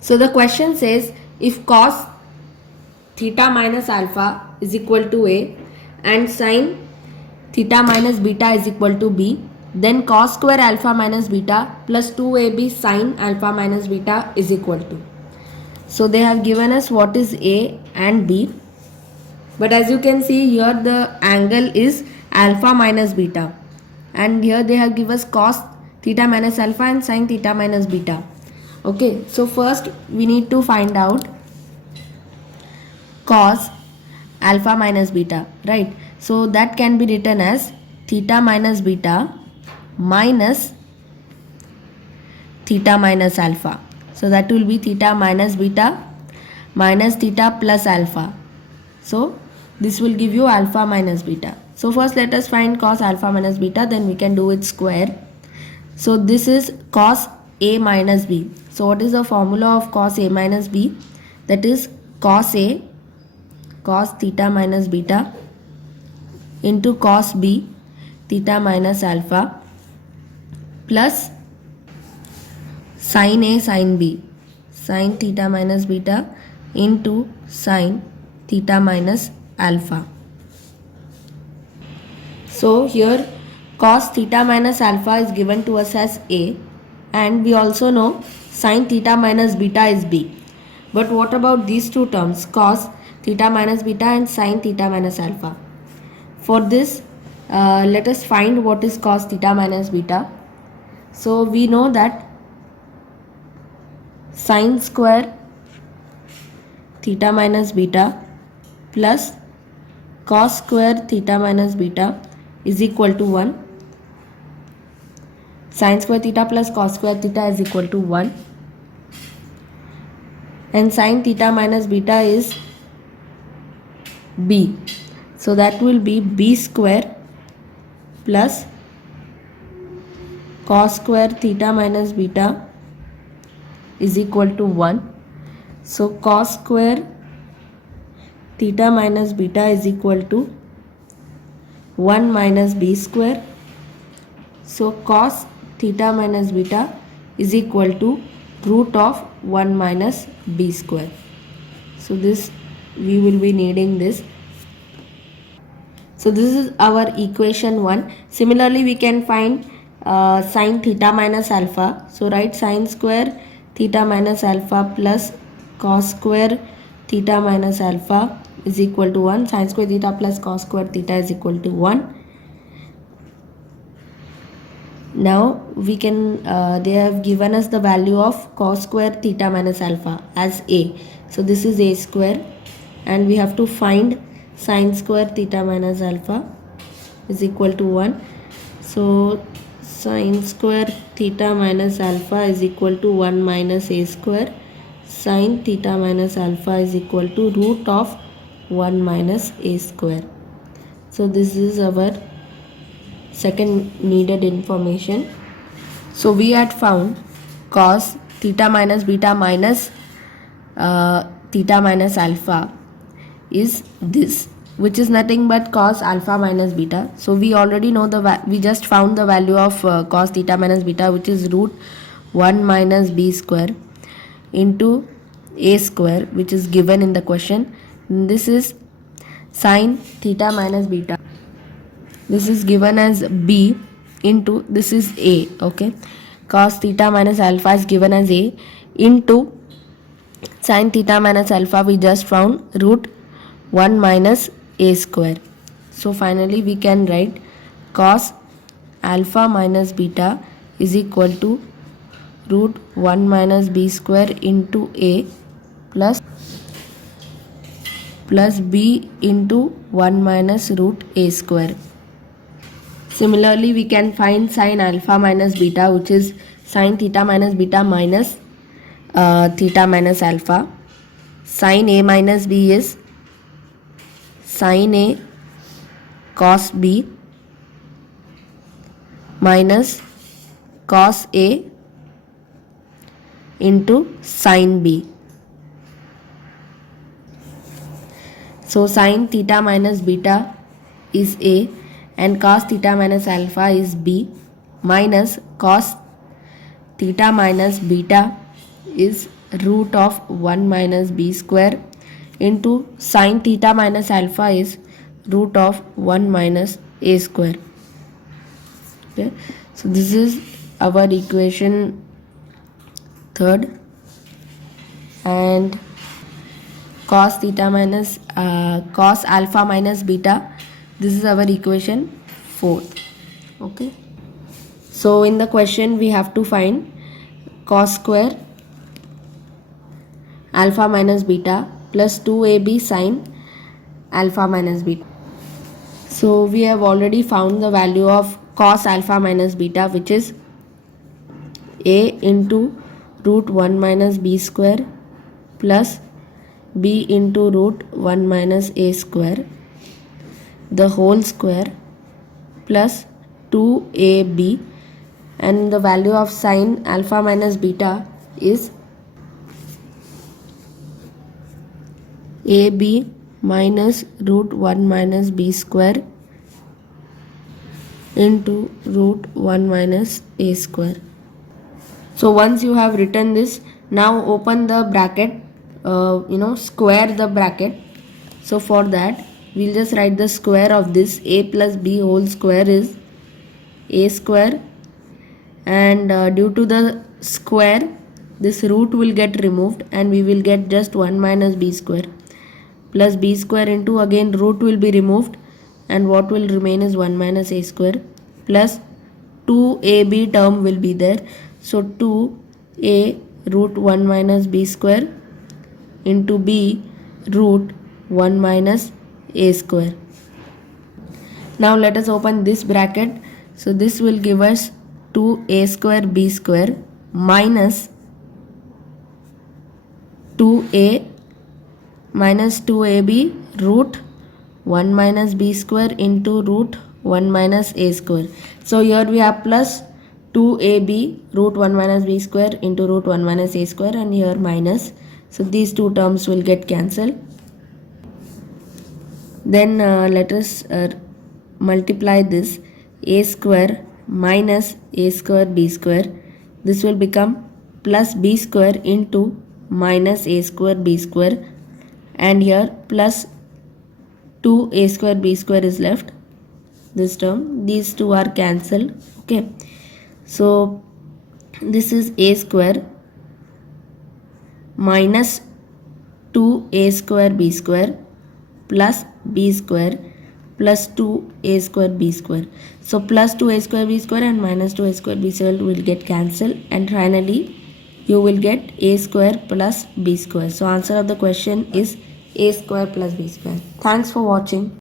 So the question says if cos theta minus alpha is equal to A and sin theta minus beta is equal to B, then cos square alpha minus beta plus 2AB sin alpha minus beta is equal to. So they have given us what is A and B, but as you can see here the angle is alpha minus beta, and here they have given us cos theta minus alpha and sin theta minus beta. Okay, so first we need to find out cos alpha minus beta, right? So that can be written as theta minus beta minus theta minus alpha. So that will be theta minus beta minus theta plus alpha. So this will give you alpha minus beta. So first let us find cos alpha minus beta, then we can do it square. So this is cos A minus B. So what is the formula of cos A minus B? That is cos A cos theta minus beta into cos B theta minus alpha plus sin A sin B sin theta minus beta into sin theta minus alpha. So here cos theta minus alpha is given to us as A, and we also know sin theta minus beta is B. But what about these two terms, cos theta minus beta and sin theta minus alpha? For this let us find what is cos theta minus beta. So we know that sin square theta minus beta plus cos square theta minus beta is equal to 1. Sin square theta plus cos square theta is equal to 1. And sin theta minus beta is B. So that will be B square plus cos square theta minus beta is equal to 1. So cos square theta minus beta is equal to 1 minus B square. So cos theta minus beta is equal to root of 1 minus B square. So this we will be needing this. So this is our equation 1. Similarly we can find sin theta minus alpha. So write sin square theta minus alpha plus cos square theta minus alpha is equal to 1. Sin square theta plus cos square theta is equal to 1. Now we can they have given us the value of cos square theta minus alpha as A. So this is A square, and we have to find sin square theta minus alpha is equal to 1. So sin square theta minus alpha is equal to 1 minus A square. Sin theta minus alpha is equal to root of 1 minus A square. So this is our second needed information. So we had found cos theta minus beta minus theta minus alpha is this, which is nothing but cos alpha minus beta. So we already know we just found the value of cos theta minus beta, which is root 1 minus B square into A square, which is given in the question. And this is sin theta minus beta. This is given as B into this is A. Okay, cos theta minus alpha is given as A into sin theta minus alpha we just found root 1 minus A square. So finally we can write cos alpha minus beta is equal to root 1 minus B square into A plus B into 1 minus root A square. Similarly we can find sin alpha minus beta, which is sin theta minus beta minus theta minus alpha. Sin A minus B is sin A cos B minus cos A into sin B. So sin theta minus beta is A and cos theta minus alpha is B minus cos theta minus beta is root of 1 minus b square into sine theta minus alpha is root of 1 minus a square. Okay, so this is our equation third, and cos theta minus cos alpha minus beta, this is our equation fourth. Okay, so in the question we have to find cos square alpha minus beta plus 2ab sine alpha minus beta. So we have already found the value of cos alpha minus beta, which is a into root 1 minus b square plus b into root 1 minus a square, the whole square, plus 2ab, and the value of sine alpha minus beta is ab minus root 1 minus b square into root 1 minus a square. So once you have written this, now open the bracket, square the bracket. So for that we'll just write the square of this. A plus b whole square is a square, and due to the square this root will get removed and we will get just 1 minus b square plus b square into, again root will be removed and what will remain is 1 minus a square plus 2ab term will be there. So 2a root 1 minus b square into b root 1 minus a square. Now let us open this bracket. So this will give us 2a square b square minus 2a minus 2ab root 1 minus b square into root 1 minus a square. So here we have plus 2ab root 1 minus b square into root 1 minus a square, and here minus. So these two terms will get cancelled. Then let us multiply this. A square minus a square b square, this will become plus b square into minus a square b square, and here plus 2a square b square is left. This term, these two are cancelled. Okay, so this is a square minus 2a square b square plus b square plus 2a square b square. So plus 2a square b square and minus 2a square b square will get cancelled, and finally you will get a square plus b square. So answer of the question is a square plus b square. Thanks for watching.